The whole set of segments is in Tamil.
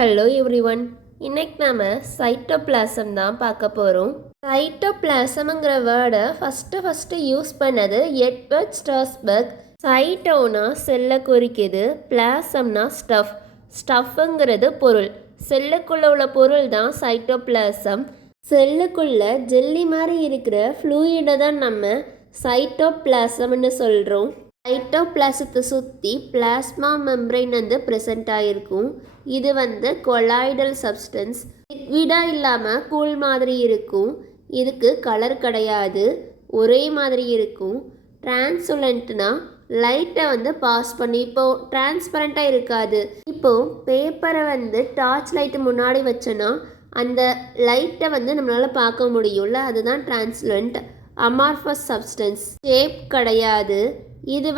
Hello everyone. இன்னைக்கு நாம சைட்டோபிளாசம் தான் பார்க்க போகிறோம். சைட்டோபிளாசம்ங்கிற வேர்டை ஃபஸ்ட்டு யூஸ் பண்ணது எட்வர்ட் ஸ்ட்ராஸ்பர்க். சைட்டோனா செல்லை குறிக்குது, பிளாசம்னா ஸ்டஃப்ங்கிறது பொருள். செல்லுக்குள்ளே உள்ள பொருள் தான் சைட்டோபிளாசம். செல்லுக்குள்ள ஜெல்லி மாதிரி இருக்கிற ஃப்ளூயிடை தான் நம்ம சைட்டோபிளாசம்னு சொல்கிறோம். சைட்டோபிளாசத்தை சுற்றி பிளாஸ்மா மெம்பரைன் ப்ரெசென்ட் ஆகிருக்கும். இது கொலாய்டல் சப்ஸ்டன்ஸ். லிக்விடாக இல்லாமல் கூழ் மாதிரி இருக்கும். இதுக்கு கலர் கிடையாது, ஒரே மாதிரி இருக்கும். டிரான்சுலண்ட்னா லைட்டை பாஸ் பண்ணி, இப்போது டிரான்ஸ்பரண்ட்டாக இருக்காது. இப்போது பேப்பரை டார்ச் லைட்டு முன்னாடி வச்சோன்னா அந்த லைட்டை நம்மளால் பார்க்க முடியும்ல, அதுதான் டிரான்ஸ்லண்ட். அமார்ஃபஸ் சப்ஸ்டன்ஸ், ஷேப் கிடையாது. இது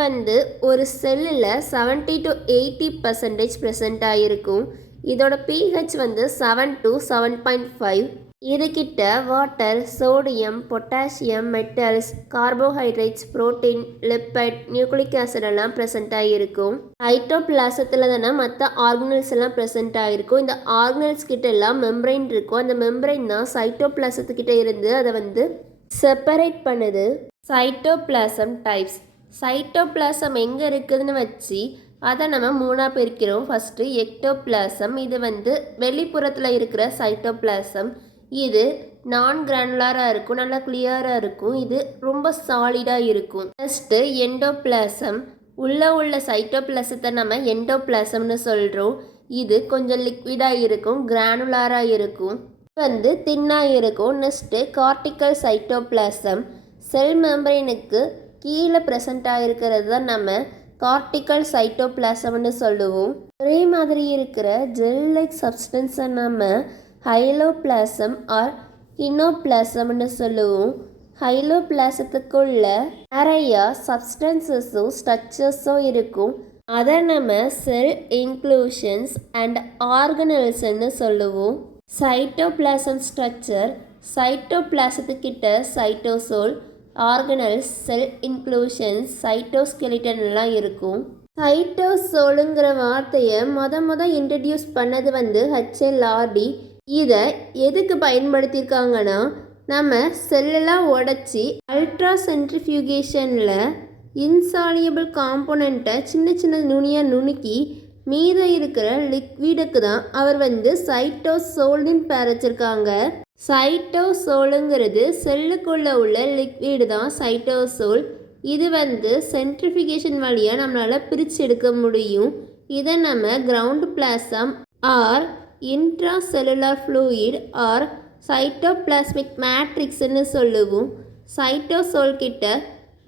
ஒரு செல்லில் 70 to 80% ப்ரெசென்ட் ஆகிருக்கும். இதோட pH 7 to 7.5. இதுகிட்ட water, sodium, potassium, metals, carbohydrates, protein, lipid, nucleic acid எல்லாம் ப்ரெசென்ட் ஆகிருக்கும். சைட்டோபிளாசத்தில் தானே மற்ற ஆர்கனல்ஸ் எல்லாம் ப்ரெசென்ட் ஆகிருக்கும். இந்த ஆர்கனல்ஸ் கிட்ட எல்லாம் மெம்பரைன் இருக்கும். அந்த மெம்பரைன் தான் சைட்டோபிளாசத்துக்கிட்ட இருந்து அதை செப்பரேட் பண்ணுது. Cytoplasm types. சைட்டோபிளாசம் எங்கே இருக்குதுன்னு வச்சு அதை நம்ம மூணாக பிரிக்கிறோம். First ectoplasm. இது வெளிப்புறத்தில் இருக்கிற சைட்டோபிளாசம். இது நான் கிரானுலாராக இருக்கும், நல்லா கிளியராக இருக்கும். இது ரொம்ப சாலிடாக இருக்கும். Next endoplasm. உள்ள சைட்டோபிளாசத்தை நம்ம எண்டோபிளாசம்னு சொல்கிறோம். இது கொஞ்சம் லிக்விடாக இருக்கும், கிரானுலாராக இருக்கும், தின்னாக இருக்கும். Next cortical cytoplasm. செல் மெம்பரைனுக்கு கீழே ப்ரெசென்ட் ஆகிருக்கிறது தான் நம்ம கார்டிக்கல் சைட்டோபிளாசம்னு சொல்லுவோம். ஒரே மாதிரி இருக்கிற ஜெல் லைக் சப்ஸ்டன்ஸை நம்ம ஹைலோபிளாசம் ஆர் கினோபிளாசம்னு சொல்லுவோம். ஹைலோபிளாசத்துக்குள்ள நிறையா சப்ஸ்டன்சஸும் ஸ்ட்ரக்சர்ஸும் இருக்கும். அதை நம்ம செல் இன்க்ளூஷன்ஸ் அண்ட் ஆர்கனல்ஸ்ன்னு சொல்லுவோம். Cytoplasm structure. சைட்டோபிளாசத்துக்கிட்ட சைட்டோசோல், ஆர்கனல்ஸ், செல் இன்க்ளூஷன்ஸ், சைட்டோஸ்கெலிட்டன்லாம் இருக்கும். சைட்டோசோலுங்கிற வார்த்தையை முத இன்ட்ரடியூஸ் பண்ணது HLRD. இதை எதுக்கு பயன்படுத்தியிருக்காங்கன்னா, நம்ம செல்லெல்லாம் உடச்சி அல்ட்ரா சென்ட்ரிஃபியூகேஷனில் இன்சாலியபிள் காம்போனண்ட்டை சின்ன நுனியாக நுணுக்கி மீதம் இருக்கிற லிக்விடுக்கு தான் அவர் சைட்டோசோல்னு பேர் வச்சுருக்காங்க. சைட்டோசோலுங்கிறது செல்லுக்குள்ளே உள்ள லிக்விடு தான் சைட்டோசோல். இது சென்ட்ரிஃபிகேஷன் வழியாக நம்மளால் பிரித்து எடுக்க முடியும். இதை நம்ம ground plasm or intra cellular fluid or cytoplasmic மேட்ரிக்ஸ்ன்னு சொல்லுவோம். சைட்டோசோல் கிட்ட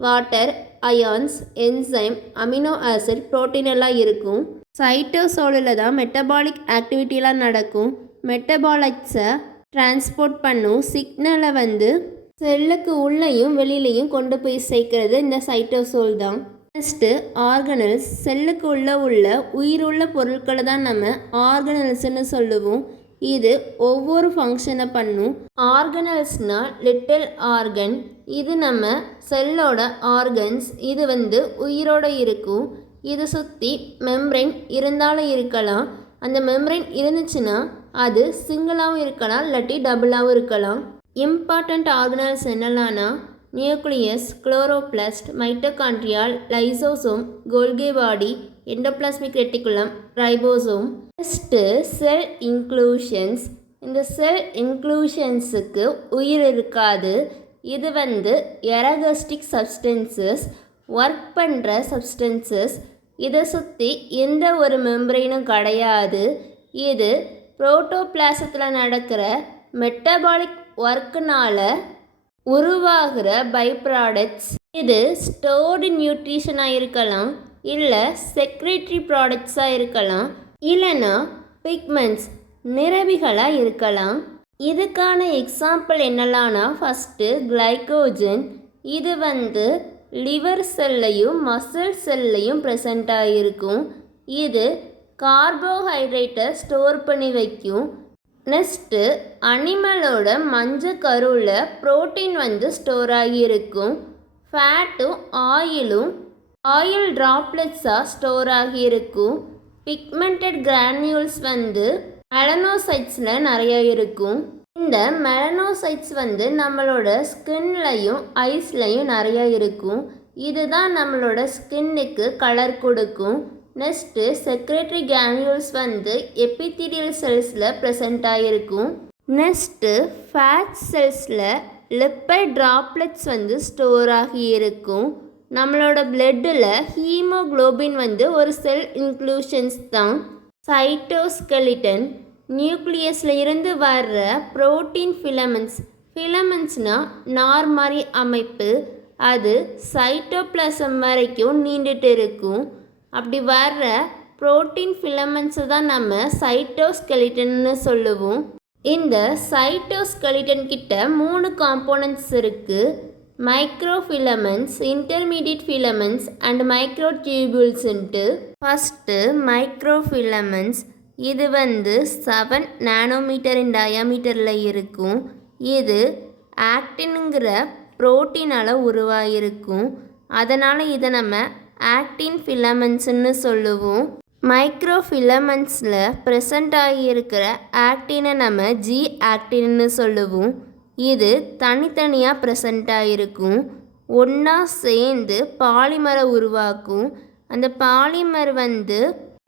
water, ions, enzyme, amino acid, protein எல்லாம் இருக்கும். சைட்டோசோலில் தான் மெட்டபாலிக் ஆக்டிவிட்டிலாம் நடக்கும். மெட்டபாலைட்ஸை டிரான்ஸ்போர்ட் பண்ணும். சிக்னலை செல்லுக்கு உள்ளேயும் வெளியிலையும் கொண்டு போய் சேர்க்கறது இந்த சைட்டோசோல் தான். Next organelles. செல்லுக்கு உள்ள உயிருள்ள பொருட்களை தான் நம்ம ஆர்கனல்ஸ்ன்னு சொல்லுவோம். இது ஒவ்வொரு ஃபங்க்ஷனை பண்ணும். ஆர்கனல்ஸ்னால் லிட்டில் ஆர்கன். இது நம்ம செல்லோட ஆர்கன்ஸ். இது உயிரோடு இருக்கும். இதை சுற்றி மெம்பரைன் இருந்தாலும் இருக்கலாம். அந்த மெம்பரைன் இருந்துச்சுன்னா அது சிங்கிளாகவும் இருக்கலாம், இல்லாட்டி டபுளாகவும் இருக்கலாம். இம்பார்ட்டண்ட் ஆர்கனல்ஸ் என்னெல்லாம்னா நியூக்ளியஸ், குளோரோபிளாஸ்ட், மைட்டோகாண்ட்ரியால், lysosome, golgi body, endoplasmic reticulum, ribosome. Next cell inclusions. இந்த செல் இன்க்ளூஷன்ஸுக்கு உயிர் இருக்காது. இது எரகஸ்டிக் சப்ஸ்டன்சஸ், ஒர்க் பண்ணுற சப்ஸ்டன்சஸ். இதை சுற்றி எந்த ஒரு மெம்பரைனும் கிடையாது. இது புரோட்டோபிளாசத்தில் நடக்கிற மெட்டபாலிக் ஒர்க்குனால் உருவாகிற பை ப்ராடக்ட்ஸ். இது ஸ்டோர்டு நியூட்ரிஷனாக இருக்கலாம், இல்லை செக்ரேட்டரி ப்ராடக்ட்ஸாக இருக்கலாம், இல்லைன்னா பிக்மெண்ட்ஸ், நிறவிகளாக இருக்கலாம். இதுக்கான எக்ஸாம்பிள் என்னெல்லாம்னா ஃபஸ்ட்டு கிளைக்கோஜன். இது லிவர் செல்லையும் மசில் செல்லையும் ப்ரெசென்ட் ஆகிருக்கும். இது கார்போஹைட்ரேட்டை ஸ்டோர் பண்ணி வைக்கும். நெக்ஸ்ட்டு அனிமலோட மஞ்சள் கருவில் புரோட்டீன் ஸ்டோர் ஆகியிருக்கும். ஃபேட்டும் ஆயிலும் ஆயில் ட்ராப்லெட்ஸாக ஸ்டோர் ஆகியிருக்கும். பிக்மெண்டட் கிரானியூல்ஸ் வந்து மெலனோசைட்ஸில் நிறைய இருக்கும். இந்த மெலனோசைட்ஸ் வந்து நம்மளோட ஸ்கின்லையும் ஐஸ்லையும் நிறைய இருக்கும். இதுதான் நம்மளோட ஸ்கின்னுக்கு கலர் கொடுக்கும். நெக்ஸ்ட்டு செக்ரேட்டரி கிரானியூல்ஸ் வந்து எபித்தீலியல் செல்ஸில் ப்ரெசென்ட் ஆகிருக்கும். நெக்ஸ்ட்டு ஃபேட் செல்ஸில் லிப்பைட் ட்ராப்லெட்ஸ் வந்து ஸ்டோர் ஆகி இருக்கும். நம்மளோட பிளட்டில் ஹீமோக்ளோபின் வந்து ஒரு செல் இன்க்ளூஷன்ஸ் தான். சைட்டோஸ்கெலிட்டன் நியூக்ளியஸில் இருந்து வர்ற புரோட்டீன் ஃபிலமெண்ட்ஸ்னால் நார் மாதிரி அமைப்பு. அது சைட்டோபிளாசம் வரைக்கும் நீண்டுட்டு இருக்கும். அப்படி வர்ற புரோட்டீன் ஃபிலமெண்ட்ஸை தான் நம்ம சைட்டோஸ்கெலிட்டன்னு சொல்லுவோம். இந்த சைட்டோஸ்கெலிட்டன் கிட்ட 3 காம்போனன்ட்ஸ் இருக்குது. மைக்ரோஃபிலமெண்ட்ஸ், இன்டர்மீடியட் ஃபிலமெண்ட்ஸ் அண்ட் மைக்ரோடியூபிள்ஸ்ன்ட்டு. ஃபஸ்ட்டு மைக்ரோஃபிலமெண்ட்ஸ். இது வந்து 7 நானோமீட்டர் இன் டயாமீட்டரில் இருக்கும். இது ஆக்டினுங்கிற புரோட்டீனால் உருவாகிருக்கும். அதனால் இதை நம்ம ஆக்டின் ஃபிலமெண்ட்ஸ்ன்னு சொல்லுவோம். மைக்ரோஃபிலமெண்ட்ஸில் ப்ரெசண்ட் ஆகியிருக்கிற ஆக்டினை நம்ம ஜி ஆக்டின்னு சொல்லுவோம். இது தனித்தனியாக ப்ரெசண்ட் ஆகிருக்கும். ஒன்றா சேர்ந்து பாலிமரை உருவாக்கும். அந்த பாலிமர் வந்து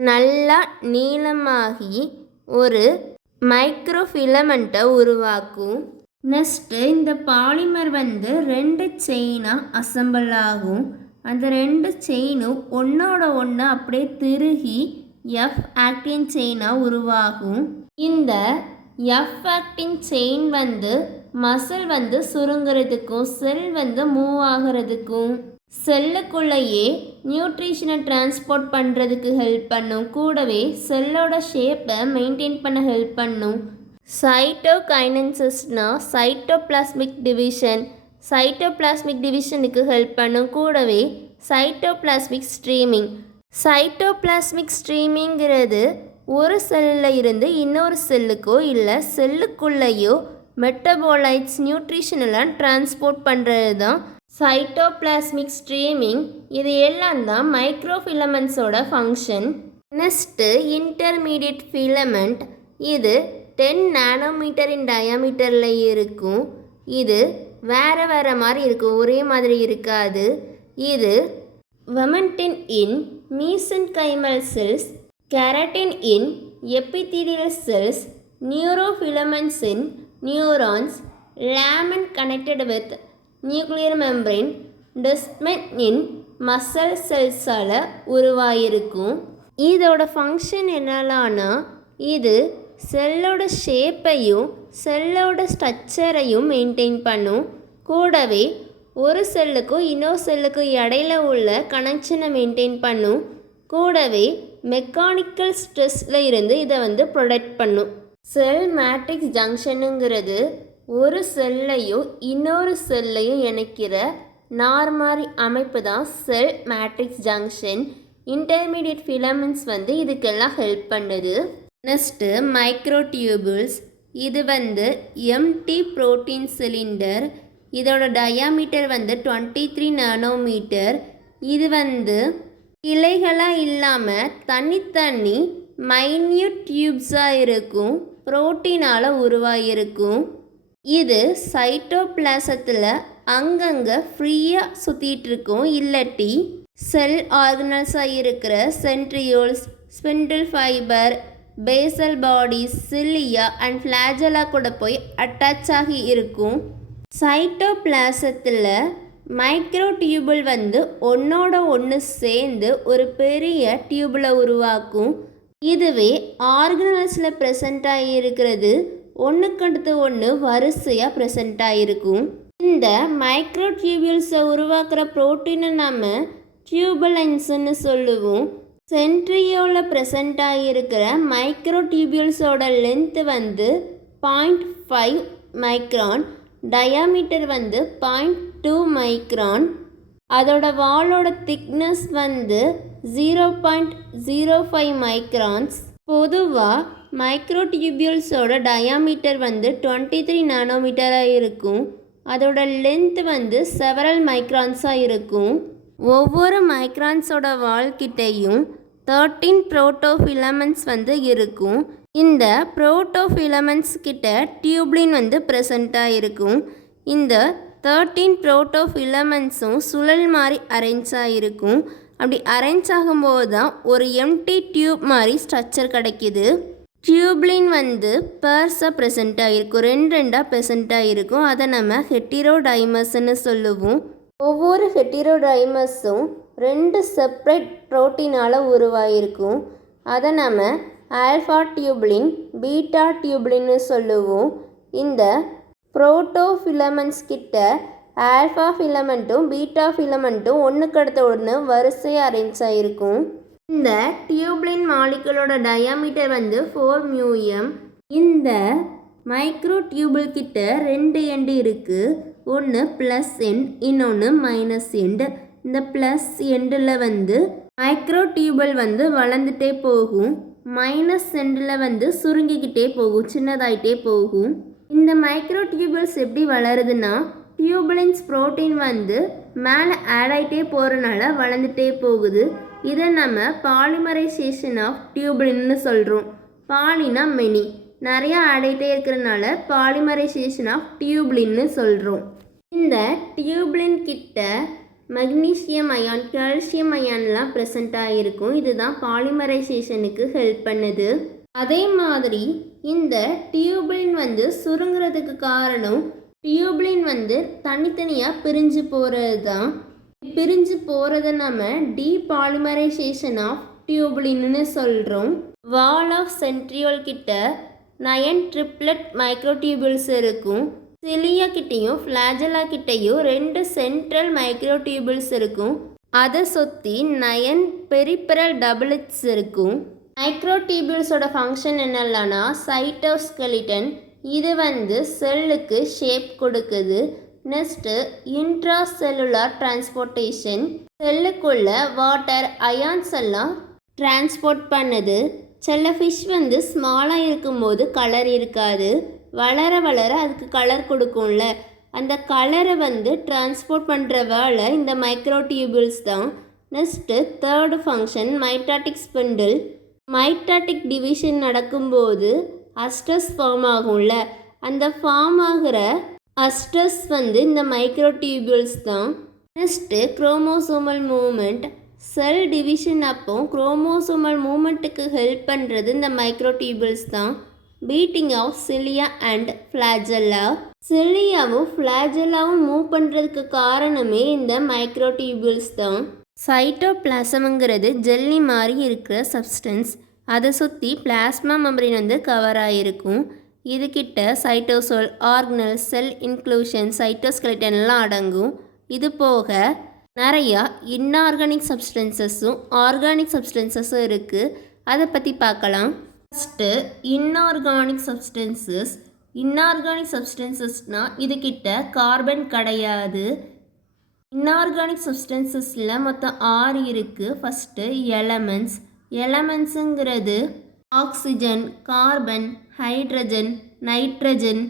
நல்லா நீளமாகி ஒரு மைக்ரோஃபிலமெண்ட்டை உருவாக்கும். நெக்ஸ்ட்டு இந்த பாலிமர் வந்து 2 செயினாக அசம்பிள் ஆகும். அந்த 2 செயினும் ஒன்றோட ஒன்று அப்படியே திருகி எஃப் ஆக்டின் செயினாக உருவாகும். இந்த எஃப் ஆக்டின் செயின் வந்து மசில் வந்து சுருங்கிறதுக்கும் செல் வந்து மூவ் ஆகிறதுக்கும் செல்லுக்குள்ளேயே நியூட்ரிஷனை டிரான்ஸ்போர்ட் பண்ணுறதுக்கு ஹெல்ப் பண்ணும். கூடவே செல்லோட ஷேப்பை மெயின்டைன் பண்ண ஹெல்ப் பண்ணும். சைட்டோகைனன்சிஸ்னால் சைட்டோபிளாஸ்மிக் டிவிஷனுக்கு ஹெல்ப் பண்ணும். கூடவே சைட்டோபிளாஸ்மிக் ஸ்ட்ரீமிங்கிறது ஒரு செல்லில் இருந்து இன்னொரு செல்லுக்கோ இல்லை செல்லுக்குள்ளேயோ மெட்டபாலைட்ஸ் நியூட்ரிஷனெல்லாம் டிரான்ஸ்போர்ட் பண்ணுறது தான் சைட்டோபிளாஸ்மிக் ஸ்ட்ரீமிங். இது எல்லாம் தான் மைக்ரோஃபிலமெண்ட்ஸோட ஃபங்க்ஷன். Next intermediate filament. இது 10 நானோமீட்டர் இன் டயாமீட்டரில் இருக்கும். இது வேறு மாதிரி இருக்கும், ஒரே மாதிரி இருக்காது. இது vimentin in mesenchymal cells, keratin in epithelial cells, neurofilaments in neurons, lamin connected with nuclear membrane, desmin in muscle செல்ஸால் உருவாகிருக்கும். இதோட ஃபங்க்ஷன் என்னலான்னா இது செல்லோட ஷேப்பையும் செல்லோட ஸ்ட்ரக்சரையும் மெயின்டைன் பண்ணும். கூடவே ஒரு செல்லுக்கும் இன்னொரு செல்லுக்கும் இடையில உள்ள கனெக்ஷனை மெயின்டைன் பண்ணும். கூடவே மெக்கானிக்கல் ஸ்ட்ரெஸ்ஸில் இருந்து இதை வந்து ப்ரொடெக்ட் பண்ணும். செல் மேட்ரிக்ஸ் ஜங்ஷனுங்கிறது ஒரு செல்லையும் இன்னொரு செல்லையும் இணைக்கிற நார்மாரி அமைப்பு தான் செல் மேட்ரிக்ஸ் ஜங்ஷன். இன்டர்மீடியட் ஃபிலமெண்ட்ஸ் வந்து இதுக்கெல்லாம் ஹெல்ப் பண்ணுது. நெக்ஸ்ட்டு மைக்ரோடியூபிள்ஸ். இது வந்து எம்டி புரோட்டீன் சிலிண்டர். இதோட டயாமீட்டர் வந்து 23 நானோமீட்டர். இது வந்து இலைகளாக இல்லாமல் தனித்தனி மைன்யூட் டியூப்ஸாக இருக்கும். புரோட்டீனால் உருவாகியிருக்கும். இது சைட்டோபிளாசத்தில் அங்கங்கே ஃப்ரீயாக சுற்றிட்டுருக்கும். இல்லாட்டி செல் ஆர்கனல்ஸாக இருக்கிற centrioles, spindle fibre, basal bodies, cilia and flagella கூட போய் அட்டாச் ஆகி இருக்கும். சைட்டோபிளாசத்தில் மைக்ரோ டியூபிள் வந்து ஒன்றோட ஒன்று சேர்ந்து ஒரு பெரிய டியூபிளை உருவாக்கும். இதுவே ஆர்கனல்ஸில் ப்ரெசண்ட் ஆகியிருக்கிறது ஒன்றுக்கடுத்து ஒன்று வரிசையாக ப்ரெசண்ட் ஆகிருக்கும். இந்த மைக்ரோ டியூபிள்ஸை உருவாக்குற ப்ரோட்டீனை நம்ம டியூபலைன்ஸ்ன்னு சொல்லுவோம். சென்ட்ரியோவில் ப்ரெசண்ட் ஆகியிருக்கிற மைக்ரோ டியூபிள்ஸோட லென்த்து வந்து 0.5 மைக்ரான், டயாமீட்டர் வந்து 0.2 மைக்ரான். அதோட வாலோட திக்னஸ் வந்து 0.05 மைக்ரான்ஸ். பொதுவாக மைக்ரோ டியூபிள்ஸோட டயாமீட்டர் வந்து 23 நானோமீட்டராக இருக்கும். அதோட லென்த் வந்து செவரல் மைக்ரான்ஸாக இருக்கும். ஒவ்வொரு மைக்ரான்ஸோட வால்கிட்டையும் 13 புரோட்டோஃபிலமெண்ட்ஸ் வந்து இருக்கும். இந்த புரோட்டோஃபிலமெண்ட்ஸ் கிட்ட டியூப்ளின் வந்து ப்ரெசண்ட்டாக இருக்கும். இந்த 13 புரோட்டோஃபிலமெண்ட்ஸும் சுழல் மாதிரி அரேஞ்ச் ஆகிருக்கும். அப்படி அரேஞ்ச் ஆகும்போது தான் ஒரு எம்டி டியூப் மாதிரி ஸ்ட்ரக்சர் கிடைக்கிது. டியூப்ளின் வந்து பேர்ஸாக ப்ரெசென்ட் ஆகிருக்கும், ரெண்டாக ப்ரெசென்ட் ஆகிருக்கும். அதை நம்ம ஹெட்டிரோடைமர்ஸ்ன்னு சொல்லுவோம். ஒவ்வொரு ஹெட்டிரோடைமர்ஸும் 2 செப்ரேட் ப்ரோட்டீனால் உருவாகிருக்கும். அதை நம்ம ஆல்ஃபா டியூப்ளின், பீட்டா டியூப்ளின்னு சொல்லுவோம். இந்த புரோட்டோஃபிலமெண்ட்ஸ் கிட்ட ஆல்ஃபா ஃபிலமெண்ட்டும் பீட்டா ஃபிலமெண்ட்டும் ஒன்றுக்கு அடுத்த ஒன்று வரிசையாக அரேஞ்ச் ஆகிருக்கும். இந்த டியூப்ளின் மாலிகுலோட டயாமீட்டர் வந்து 4 μm. இந்த மைக்ரோ டியூபிள் கிட்ட 2 எண்டு இருக்குது. ஒன்று ப்ளஸ் எண்ட், இன்னொன்று மைனஸ் எண்டு. இந்த ப்ளஸ் எண்டில் வந்து மைக்ரோ டியூபிள் வந்து வளர்ந்துட்டே போகும், மைனஸ் எண்டில் வந்து சுருங்கிக்கிட்டே போகும், சின்னதாயிட்டே போகும். இந்த மைக்ரோ டியூபிள்ஸ் எப்படி வளருதுன்னா, டியூபுலின்ஸ் ப்ரோட்டீன் வந்து மேலே ஆட் ஆகிட்டே போகிறனால வளர்ந்துட்டே போகுது. இதை நம்ம பாலிமரைசேஷன் ஆஃப் டியூபுலின்னு சொல்கிறோம். பாலினா மெனி, நிறையா ஆட் ஆகிட்டே இருக்கிறனால பாலிமரைசேஷன் ஆஃப் டியூபுலின்னு சொல்கிறோம். இந்த டியூபுலின் கிட்ட மக்னீசியம் அயான், கால்சியம் அயான்லாம் ப்ரெசண்ட் ஆகிருக்கும். இதுதான் பாலிமரைசேஷனுக்கு ஹெல்ப் பண்ணுது. அதே மாதிரி இந்த டியூபுலின் வந்து சுருங்குறதுக்கு காரணம் டியூப்ளின் வந்து தனித்தனியாக பிரிஞ்சு போகிறது தான். பிரிஞ்சு போகிறத நம்ம டீபாலிமரைசேஷன் ஆஃப் டியூப்ளின்னு சொல்கிறோம். வால் ஆஃப் சென்ட்ரியோல் கிட்ட 9 ட்ரிப்ளட் மைக்ரோடியூபிள்ஸ் இருக்கும். சிலியா கிட்டேயும் ஃப்ளாஜெல்லா கிட்டேயும் 2 சென்ட்ரல் மைக்ரோடியூபிள்ஸ் இருக்கும். அதை சுற்றி 9 பெரிபெரல் டபுளட்ஸ் இருக்கும். மைக்ரோடியூபிள்ஸோட ஃபங்க்ஷன் என்னெல்லாம்னா சைட்டோஸ்கெலிட்டன், இது வந்து செல்லுக்கு ஷேப் கொடுக்குது. நெக்ஸ்ட்டு இன்ட்ரா செல்லுலார் டிரான்ஸ்போர்ட்டேஷன், செல்லுக்குள்ள வாட்டர் அயான்ஸ் எல்லாம் டிரான்ஸ்போர்ட் பண்ணுது. சில ஃபிஷ் வந்து ஸ்மாலாக இருக்கும்போது கலர் இருக்காது, வளர வளர அதுக்கு கலர் கொடுக்கும்ல, அந்த கலரை வந்து டிரான்ஸ்போர்ட் பண்ணுற வேலை இந்த மைக்ரோடியூபிள்ஸ் தான். Next third function mitotic spindle. Mitotic division நடக்கும்போது அஸ்டஸ் ஃபார்ம் ஆகும்ல, அந்த ஃபார்ம் ஆகிற அஸ்டஸ் வந்து இந்த மைக்ரோடியூபிள்ஸ் தான். Next chromosomal movement, cell division அப்போ குரோமோசோமல் மூமெண்ட்டுக்கு ஹெல்ப் பண்ணுறது இந்த மைக்ரோடியூபிள்ஸ் தான். Beating of cilia and flagella, சிலியாவும் ஃப்ளாஜெல்லாவும் மூவ் பண்ணுறதுக்கு காரணமே இந்த மைக்ரோடியூபிள்ஸ் தான். சைட்டோபிளாசம்ங்கிறது ஜெல்லி மாதிரி இருக்கிற சப்ஸ்டன்ஸ், அதை சுற்றி பிளாஸ்மா மெம்பரேன் வந்து கவர் ஆகிருக்கும். இதுகிட்ட சைட்டோசோல், ஆர்கனல், செல் இன்க்ளூஷன், சைட்டோஸ்கெலிட்டன்லாம் அடங்கும். இது போக நிறையா இன்ஆர்கானிக் சப்ஸ்டன்சஸும் ஆர்கானிக் சப்ஸ்டன்சஸும் இருக்குது. அதை பற்றி பார்க்கலாம். First inorganic substances. இன்ஆர்கானிக் சப்ஸ்டன்சஸ்னால் இதுகிட்ட கார்பன் கிடையாது. இன்ஆர்கானிக் சப்ஸ்டன்சஸில் மொத்தம் 6 இருக்குது. First elements. எலமெண்ட்ஸுங்கிறது oxygen, carbon, hydrogen, nitrogen,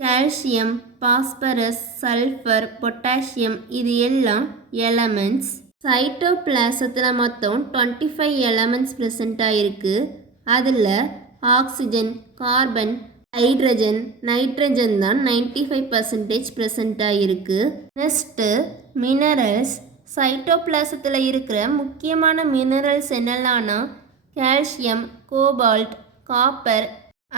calcium, phosphorus, sulphur, potassium, இது எல்லாம் எலமெண்ட்ஸ். சைட்டோபிளாசத்தில் மொத்தம் 25 எலமெண்ட்ஸ் ப்ரெசண்ட்டாக இருக்குது. அதில் ஆக்சிஜன், கார்பன், ஹைட்ரஜன், நைட்ரஜன் தான் 95% ப்ரெசண்ட்டாக இருக்குது. Next minerals. சைட்டோபிளாசத்தில் இருக்கிற முக்கியமான மினரல்ஸ் என்னெல்லாம்னா calcium, cobalt, copper,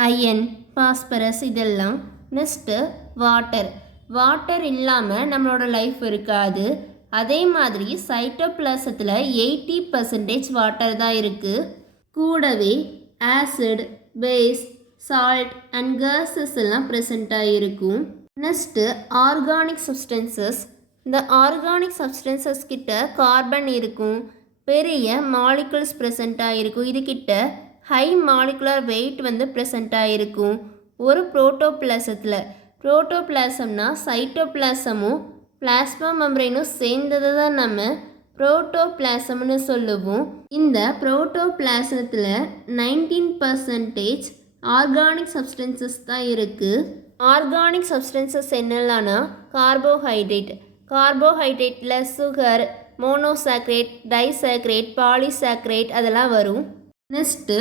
iron, phosphorus, இதெல்லாம். Next water. வாட்டர் இல்லாமல் நம்மளோட லைஃப் இருக்காது. அதே மாதிரி சைட்டோபிளாசத்தில் 80% வாட்டர் தான் இருக்குது. கூடவே acid, base, salt and gases எல்லாம் ப்ரெசண்ட்டாக இருக்கும். Next organic substances. இந்த ஆர்கானிக் சப்ஸ்டன்சஸ் கிட்ட கார்பன் இருக்கும், பெரிய மாலிகுல்ஸ் ப்ரெசண்ட்டாக இருக்கும். இதுகிட்ட ஹை மாலிகுலர் வெயிட் வந்து ப்ரெசண்ட்டாக இருக்கும். ஒரு புரோட்டோபிளாசத்தில், புரோட்டோபிளாசம்னா சைட்டோபிளாசமும் பிளாஸ்மா மெம்பரேனும் சேர்ந்ததை தான் நம்ம புரோட்டோபிளாசம்னு சொல்லுவோம். இந்த புரோட்டோபிளாசத்தில் 19% ஆர்கானிக் சப்ஸ்டன்சஸ் தான் இருக்குது. ஆர்கானிக் சப்ஸ்டன்சஸ் என்னெல்லாம்னா கார்போஹைட்ரேட். கார்போஹைட்ரேட்டில் சுகர், மோனோசாக்ரேட், டைசாக்ரேட், பாலிசாக்ரேட் அதெல்லாம் வரும். நெக்ஸ்ட்டு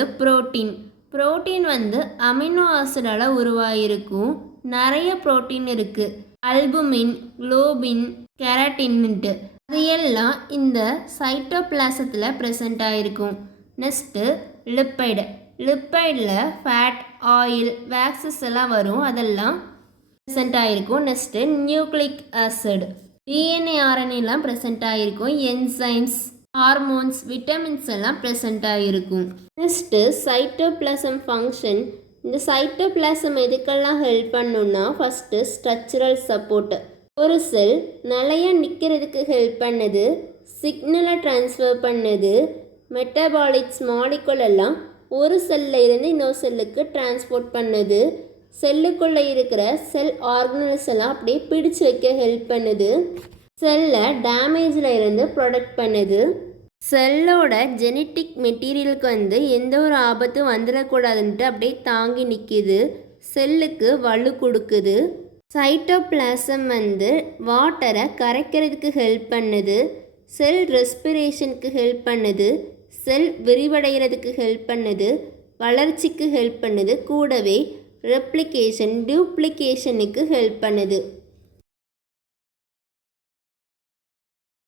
புரோட்டீன் வந்து அமினோ ஆசிடால் உருவாகிருக்கும். நிறைய புரோட்டீன் இருக்குது. அல்புமின், குளோபின், கெராட்டின்ட்டு அது எல்லாம் இந்த சைட்டோபிளாசத்தில் ப்ரெசண்ட் ஆகிருக்கும். நெக்ஸ்ட்டு லிப்பைடில் ஃபேட், ஆயில், வேக்சஸ் எல்லாம் வரும். அதெல்லாம் ப்ரெசண்ட் ஆகிருக்கும். நெக்ஸ்ட்டு நியூக்ளிக் ஆசிட், டிஎன்ஏ, ஆர்என்ஏலாம் ப்ரெசண்ட் ஆகிருக்கும். என்சைம்ஸ், ஹார்மோன்ஸ், விட்டமின்ஸ் எல்லாம் ப்ரெசண்ட் ஆகிருக்கும். Next cytoplasm function. இந்த சைட்டோபிளாசம் எதுக்கெல்லாம் ஹெல்ப் பண்ணுன்னா, ஃபஸ்ட்டு ஸ்ட்ரக்சரல் சப்போர்ட், ஒரு செல் நிலையாக நிற்கிறதுக்கு ஹெல்ப் பண்ணுது, சிக்னலை ட்ரான்ஸ்ஃபர் பண்ணுது, மெட்டபாலிக்ஸ் மாலிகுல் எல்லாம் ஒரு செல்லில் இருந்து இன்னொரு செல்லுக்கு டிரான்ஸ்போர்ட் பண்ணுது, செல்லுக்குள்ளே இருக்கிற செல் ஆர்கனல்ஸ் எல்லாம் அப்படியே பிடிச்சு வைக்க ஹெல்ப் பண்ணுது, செல்லை டேமேஜில் இருந்து ப்ரொடெக்ட் பண்ணுது, செல்லோட ஜெனட்டிக் மெட்டீரியலுக்கு வந்து எந்த ஒரு ஆபத்தும் வந்துடக்கூடாதுன்ட்டு அப்படியே தாங்கி நிற்கிது, செல்லுக்கு வலு கொடுக்குது. சைட்டோபிளாசம் வந்து வாட்டரை கரைக்கிறதுக்கு ஹெல்ப் பண்ணுது, செல் ரெஸ்பிரேஷனுக்கு ஹெல்ப் பண்ணுது, செல் விரிவடைகிறதுக்கு ஹெல்ப் பண்ணுது, வளர்ச்சிக்கு ஹெல்ப் பண்ணுது, கூடவே ரெப்ளிகேஷன், டியூப்ளிகேஷனுக்கு ஹெல்ப் பண்ணுது.